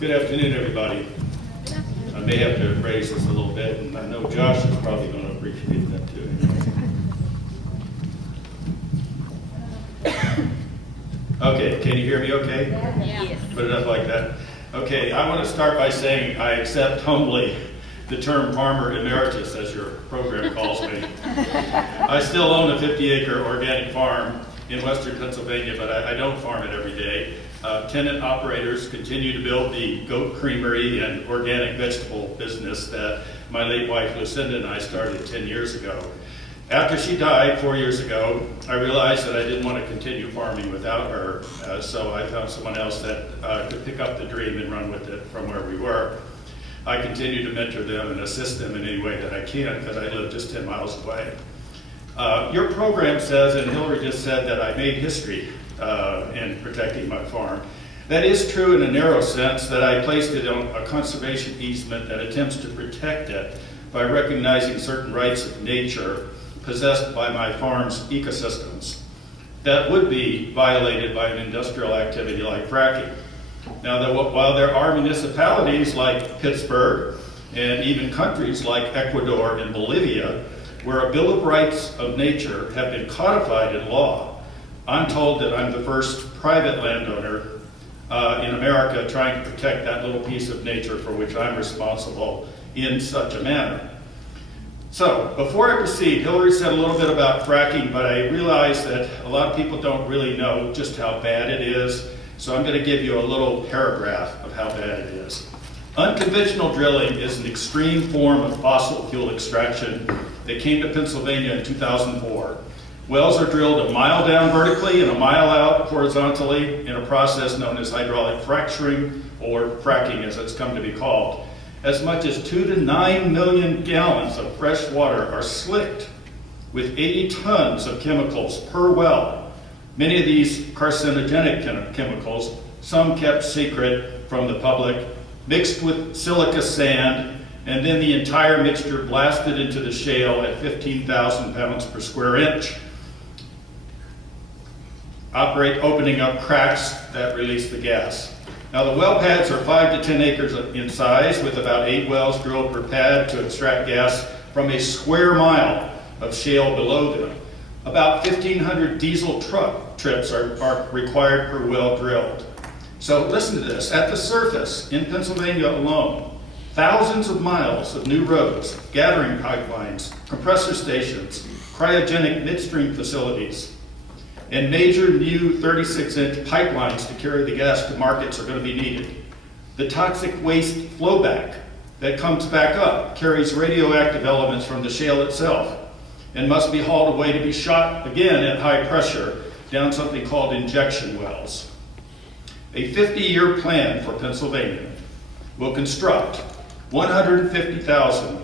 Good afternoon, everybody. I may have to raise this a little bit, and I know Josh is probably going to appreciate that too. Okay, can you hear me okay? Yes. Put it up like that. Okay, I want to start by saying I accept humbly the term farmer emeritus, as your program calls me. I still own a 50-acre organic farm in western Pennsylvania, but I don't farm it every day. Tenant operators continue to build the goat creamery and organic vegetable business that my late wife Lucinda and I started 10 years ago. After she died 4 years ago, I realized that I didn't want to continue farming without her, so I found someone else that could pick up the dream and run with it from where we were. I continue to mentor them and assist them in any way that I can because I live just 10 miles away. Your program says, and Hillary just said, that I made history in protecting my farm. That is true in a narrow sense, that I placed it on a conservation easement that attempts to protect it by recognizing certain rights of nature possessed by my farm's ecosystems that would be violated by an industrial activity like fracking. Now, while there are municipalities like Pittsburgh and even countries like Ecuador and Bolivia where a Bill of Rights of Nature have been codified in law, I'm told that I'm the first private landowner in America trying to protect that little piece of nature for which I'm responsible in such a manner. So, before I proceed, Hillary said a little bit about fracking, but I realize that a lot of people don't really know just how bad it is, so I'm going to give you a little paragraph of how bad it is. Unconventional drilling is an extreme form of fossil fuel extraction that came to Pennsylvania in 2004. Wells are drilled a mile down vertically and a mile out horizontally in a process known as hydraulic fracturing, or fracking as it's come to be called. As much as 2 to 9 million gallons of fresh water are slicked with 80 tons of chemicals per well. Many of these carcinogenic chemicals, some kept secret from the public, mixed with silica sand, and then the entire mixture blasted into the shale at 15,000 pounds per square inch, opening up cracks that release the gas. Now, the well pads are 5 to 10 acres in size, with about 8 wells drilled per pad to extract gas from a square mile of shale below them. About 1,500 diesel truck trips are required per well drilled. So listen to this. At the surface, in Pennsylvania alone, thousands of miles of new roads, gathering pipelines, compressor stations, cryogenic midstream facilities, and major new 36-inch pipelines to carry the gas to markets are going to be needed. The toxic waste flowback that comes back up carries radioactive elements from the shale itself and must be hauled away to be shot again at high pressure down something called injection wells. A 50-year plan for Pennsylvania will construct 150,000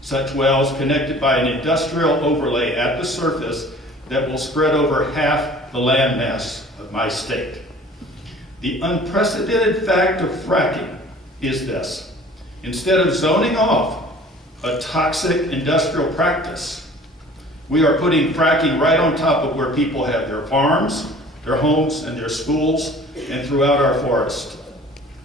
such wells connected by an industrial overlay at the surface that will spread over half the landmass of my state. The unprecedented fact of fracking is this. Instead of zoning off a toxic industrial practice, we are putting fracking right on top of where people have their farms, their homes, and their schools, and throughout our forest.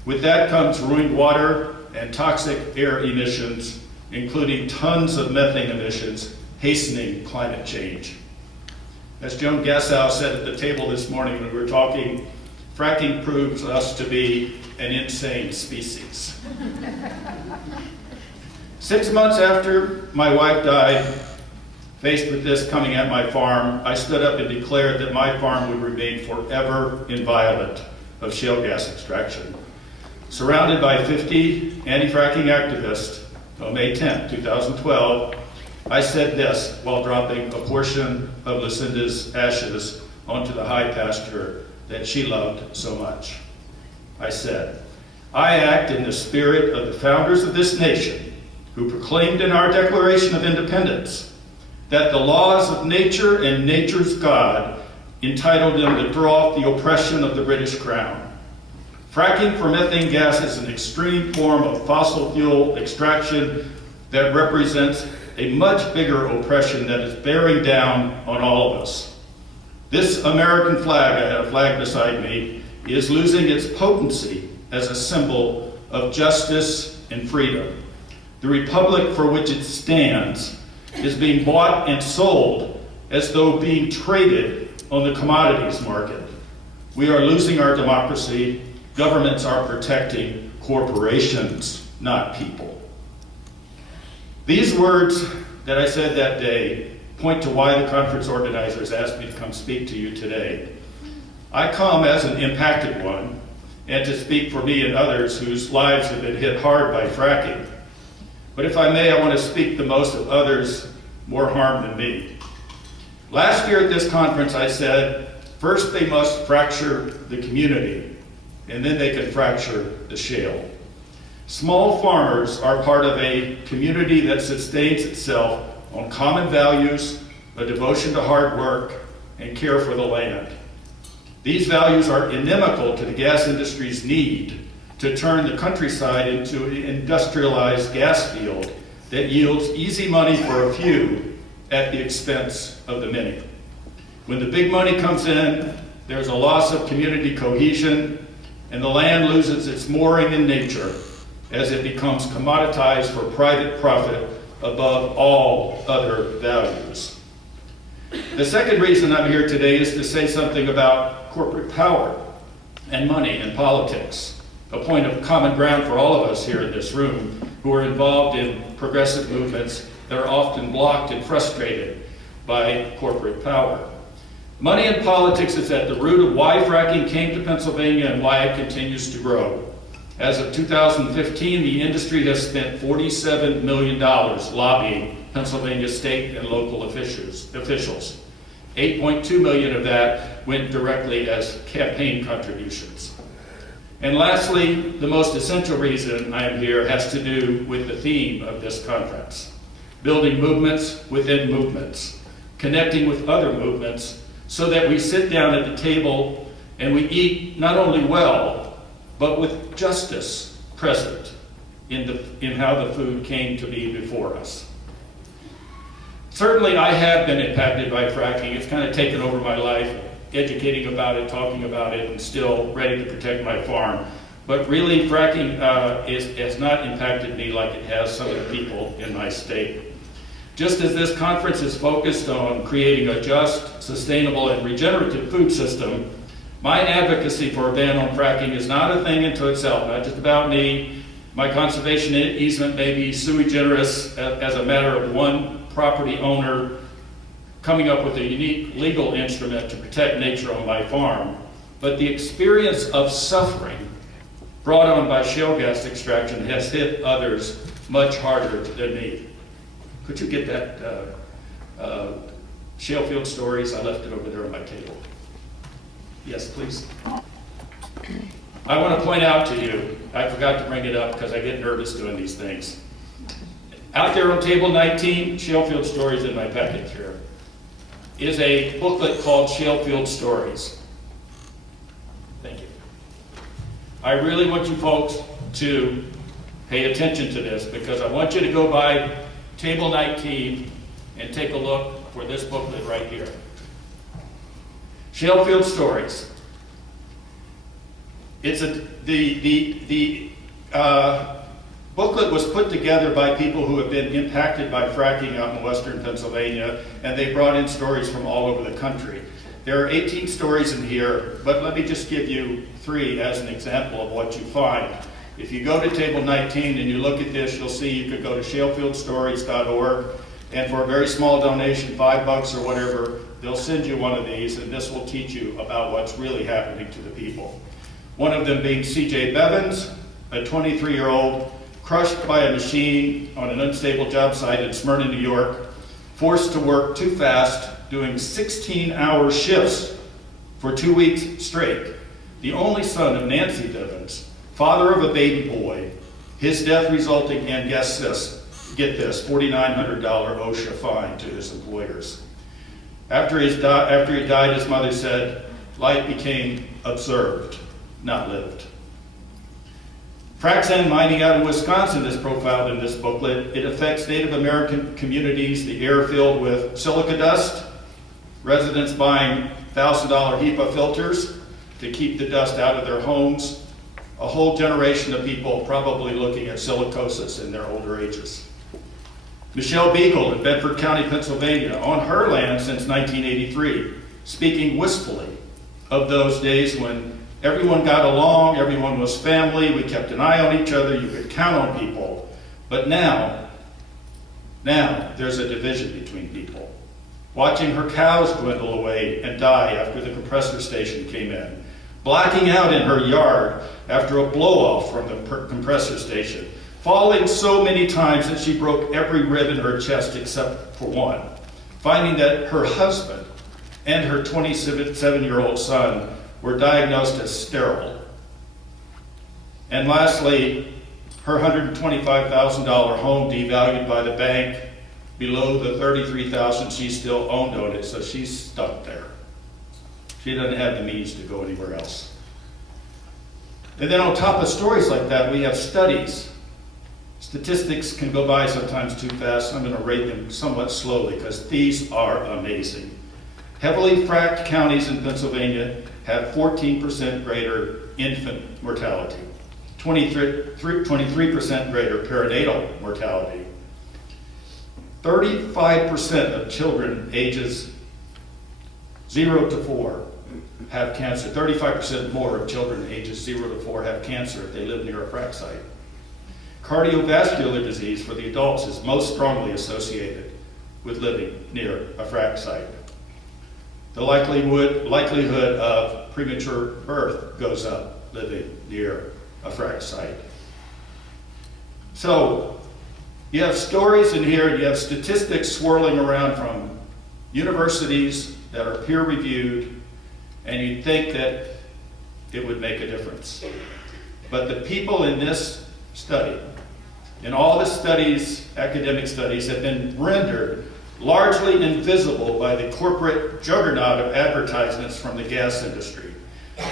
With that comes ruined water and toxic air emissions, including tons of methane emissions, hastening climate change. As Joan Gassow said at the table this morning when we were talking, fracking proves us to be an insane species. 6 months after my wife died, faced with this coming at my farm, I stood up and declared that my farm would remain forever inviolate of shale gas extraction. Surrounded by 50 anti-fracking activists, on May 10, 2012, I said this while dropping a portion of Lucinda's ashes onto the high pasture that she loved so much. I said, I act in the spirit of the founders of this nation who proclaimed in our Declaration of Independence that the laws of nature and nature's God entitled them to throw off the oppression of the British Crown. Fracking for methane gas is an extreme form of fossil fuel extraction that represents a much bigger oppression that is bearing down on all of us. This American flag, I have a flag beside me, is losing its potency as a symbol of justice and freedom. The republic for which it stands is being bought and sold as though being traded on the commodities market. We are losing our democracy. Governments are protecting corporations, not people. These words that I said that day point to why the conference organizers asked me to come speak to you today. I come as an impacted one, and to speak for me and others whose lives have been hit hard by fracking. But if I may, I want to speak the most of others more harmed than me. Last year at this conference, I said, first they must fracture the community, and then they can fracture the shale. Small farmers are part of a community that sustains itself on common values, a devotion to hard work, and care for the land. These values are inimical to the gas industry's need to turn the countryside into an industrialized gas field that yields easy money for a few at the expense of the many. When the big money comes in, there's a loss of community cohesion, and the land loses its mooring in nature as it becomes commoditized for private profit above all other values. The second reason I'm here today is to say something about corporate power and money in politics, a point of common ground for all of us here in this room who are involved in progressive movements that are often blocked and frustrated by corporate power. Money in politics is at the root of why fracking came to Pennsylvania and why it continues to grow. As of 2015, the industry has spent $47 million lobbying Pennsylvania state and local officials. $8.2 million of that went directly as campaign contributions. And lastly, the most essential reason I am here has to do with the theme of this conference: building movements within movements, connecting with other movements so that we sit down at the table and we eat not only well, but with justice present in how the food came to be before us. Certainly I have been impacted by fracking. It's kind of taken over my life, educating about it, talking about it, and still ready to protect my farm. But really fracking has not impacted me like it has some of the people in my state. Just as this conference is focused on creating a just, sustainable, and regenerative food system, my advocacy for a ban on fracking is not a thing unto itself, not just about me. My conservation easement may be sui generis as a matter of one property owner coming up with a unique legal instrument to protect nature on my farm. But the experience of suffering brought on by shale gas extraction has hit others much harder than me. Could you get that shale field stories? I left it over there on my table. Yes, please. I want to point out to you, I forgot to bring it up because I get nervous doing these things. Out there on table 19, Shale Field Stories in my package here, is a booklet called Shale Field Stories. Thank you. I really want you folks to pay attention to this because I want you to go by table 19 and take a look for this booklet right here. Shale Field Stories. It's the booklet was put together by people who have been impacted by fracking out in western Pennsylvania, and they brought in stories from all over the country. There are 18 stories in here, but let me just give you 3 as an example of what you find. If you go to table 19 and you look at this, you'll see you could go to shalefieldstories.org, and for a very small donation, $5 or whatever, they'll send you one of these, and this will teach you about what's really happening to the people. One of them being C.J. Bevins, a 23-year-old crushed by a machine on an unstable job site in Smyrna, New York, forced to work too fast, doing 16-hour shifts for 2 weeks straight. The only son of Nancy Bevins, father of a baby boy, his death resulting in, guess this, get this, $4,900 OSHA fine to his employers. After he died, his mother said, life became observed, not lived. Frac sand mining out in Wisconsin is profiled in this booklet. It affects Native American communities, the air filled with silica dust, residents buying $1,000 HEPA filters to keep the dust out of their homes, a whole generation of people probably looking at silicosis in their older ages. Michelle Beagle in Bedford County, Pennsylvania, on her land since 1983, speaking wistfully of those days when everyone got along, everyone was family, we kept an eye on each other, you could count on people. But now there's a division between people. Watching her cows dwindle away and die after the compressor station came in, blacking out in her yard after a blow-off from the compressor station, falling so many times that she broke every rib in her chest except for one, finding that her husband and her 27-year-old son were diagnosed as sterile. And lastly, her $125,000 home devalued by the bank below the $33,000 she still owned on it, so she's stuck there. She doesn't have the means to go anywhere else. And then on top of stories like that, we have studies. Statistics can go by sometimes too fast. I'm going to rate them somewhat slowly because these are amazing. Heavily fracked counties in Pennsylvania have 14% greater infant mortality, 23% greater perinatal mortality, 35% of children ages 0 to 4 have cancer. 35% more of children ages 0 to 4 have cancer if they live near a frack site. Cardiovascular disease for the adults is most strongly associated with living near a frack site. The likelihood of premature birth goes up living near a frack site. So you have stories in here, you have statistics swirling around from universities that are peer-reviewed, and you'd think that it would make a difference. But the people in this study, in all the studies, academic studies, have been rendered largely invisible by the corporate juggernaut of advertisements from the gas industry.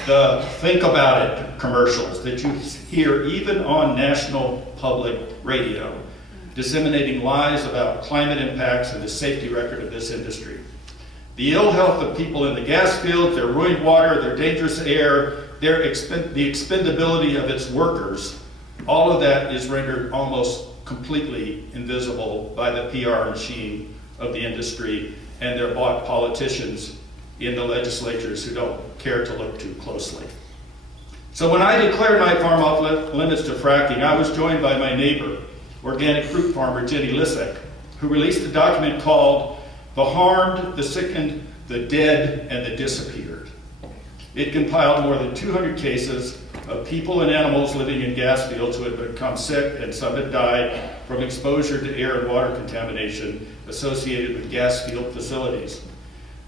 The think about it commercials that you hear even on national public radio, disseminating lies about climate impacts and the safety record of this industry. The ill health of people in the gas fields, their ruined water, their dangerous air, the expendability of its workers, all of that is rendered almost completely invisible by the PR machine of the industry and their bought politicians in the legislatures who don't care to look too closely. So when I declared my farm off limits to fracking, I was joined by my neighbor, organic fruit farmer Jenny Lissek, who released a document called The Harmed, the Sickened, the Dead, and the Disappeared. It compiled more than 200 cases of people and animals living in gas fields who had become sick and some had died from exposure to air and water contamination associated with gas field facilities.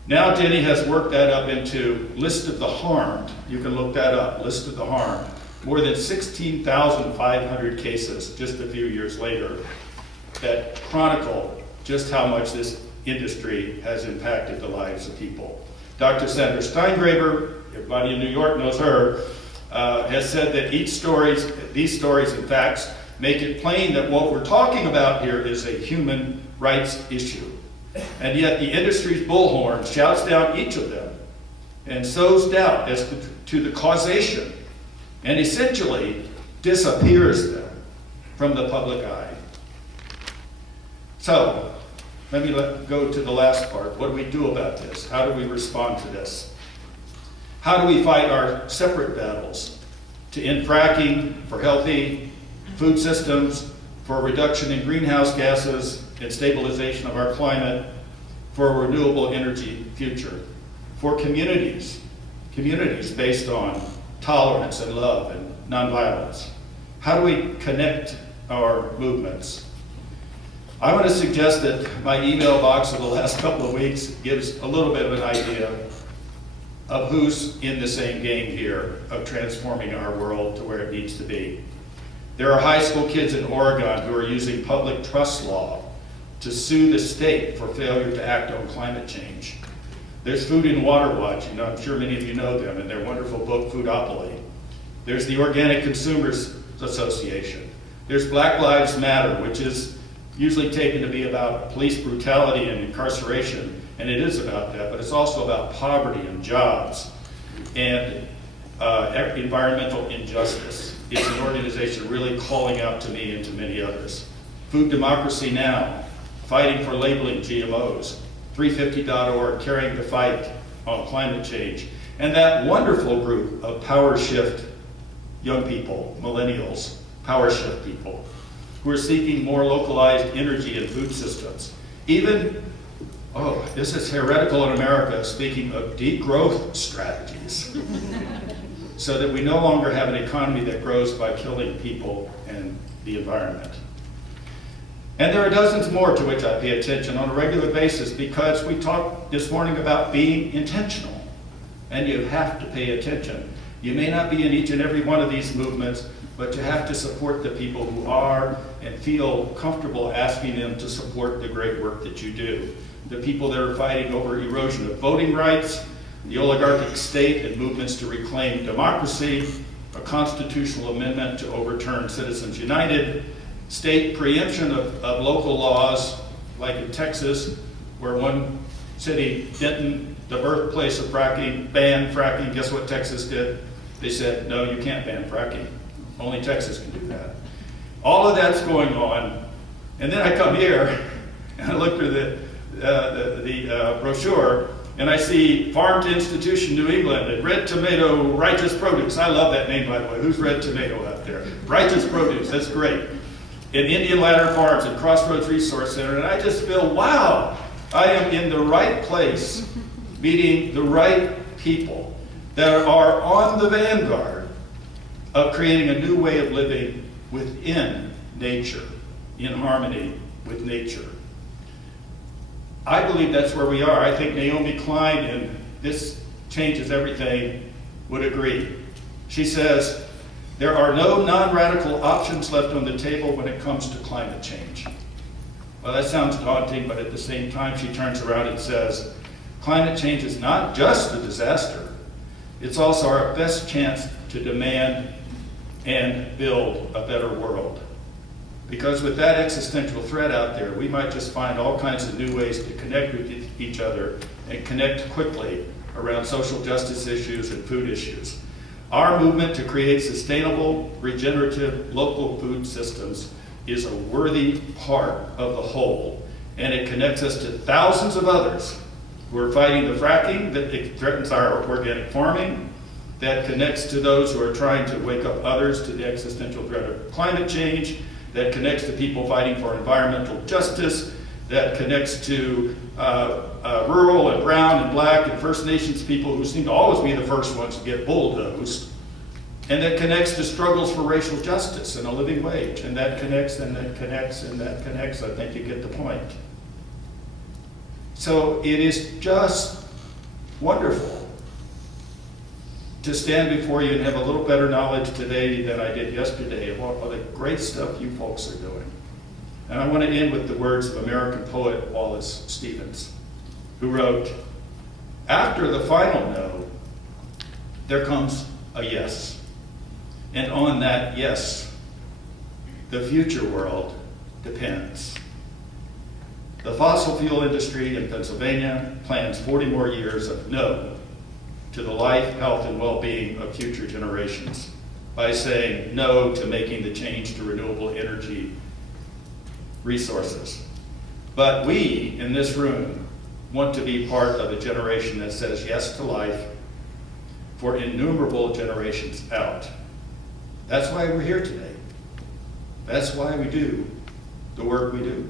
Now Jenny has worked that up into List of the Harmed. You can look that up, List of the Harmed. More than 16,500 cases just a few years later that chronicle just how much this industry has impacted the lives of people. Dr. Sandra Steingraber, everybody in New York knows her, has said that these stories and facts make it plain that what we're talking about here is a human rights issue. And yet the industry's bullhorn shouts down each of them and sows doubt as to the causation and essentially disappears them from the public eye. So, let me go to the last part. What do we do about this? How do we respond to this? How do we fight our separate battles to end fracking, for healthy food systems, for a reduction in greenhouse gases and stabilization of our climate, for a renewable energy future, for communities based on tolerance and love and nonviolence? How do we connect our movements? I want to suggest that my email box of the last couple of weeks gives a little bit of an idea of who's in the same game here of transforming our world to where it needs to be. There are high school kids in Oregon who are using public trust law to sue the state for failure to act on climate change. There's Food and Water Watch, I'm sure many of you know them, and their wonderful book, Foodopoly. There's the Organic Consumers Association. There's Black Lives Matter, which is usually taken to be about police brutality and incarceration, and it is about that, but it's also about poverty and jobs. And environmental injustice. It's an organization really calling out to me and to many others. Food Democracy Now!, fighting for labeling GMOs. 350.org, carrying the fight on climate change. And that wonderful group of power shift young people, millennials, power shift people, who are seeking more localized energy and food systems. Even, oh, this is heretical in America, speaking of degrowth strategies, so that we no longer have an economy that grows by killing people and the environment. And there are dozens more to which I pay attention on a regular basis, because we talked this morning about being intentional, and you have to pay attention. You may not be in each and every one of these movements, but you have to support the people who are and feel comfortable asking them to support the great work that you do. The people that are fighting over erosion of voting rights, the oligarchic state and movements to reclaim democracy, a constitutional amendment to overturn Citizens United, state preemption of local laws, like in Texas, where one city, Denton, the birthplace of fracking, banned fracking. Guess what Texas did? They said, no, you can't ban fracking. Only Texas can do that. All of that's going on, and then I come here and I look through the brochure, and I see Farm to Institution New England and Red Tomato Righteous Produce. I love that name, by the way. Who's Red Tomato out there? Righteous Produce, that's great. In Indian Ladder Farms and Crossroads Resource Center, and I just feel, wow, I am in the right place, meeting the right people that are on the vanguard of creating a new way of living within nature, in harmony with nature. I believe that's where we are. I think Naomi Klein in This Changes Everything would agree. She says, there are no non-radical options left on the table when it comes to climate change. Well, that sounds daunting, but at the same time, she turns around and says, climate change is not just a disaster, it's also our best chance to demand and build a better world. Because with that existential threat out there, we might just find all kinds of new ways to connect with each other and connect quickly around social justice issues and food issues. Our movement to create sustainable, regenerative, local food systems is a worthy part of the whole, and it connects us to thousands of others who are fighting the fracking that threatens our organic farming, that connects to those who are trying to wake up others to the existential threat of climate change, that connects to people fighting for environmental justice, that connects to rural and brown and black and First Nations people who seem to always be the first ones to get bulldozed, and that connects to struggles for racial justice and a living wage, and that connects and that connects and that connects. I think you get the point. So it is just wonderful to stand before you and have a little better knowledge today than I did yesterday of all the great stuff you folks are doing. And I want to end with the words of American poet Wallace Stevens, who wrote, after the final no, there comes a yes. And on that yes, the future world depends. The fossil fuel industry in Pennsylvania plans 40 more years of no to the life, health, and well-being of future generations by saying no to making the change to renewable energy resources. But we, in this room, want to be part of a generation that says yes to life for innumerable generations out. That's why we're here today. That's why we do the work we do.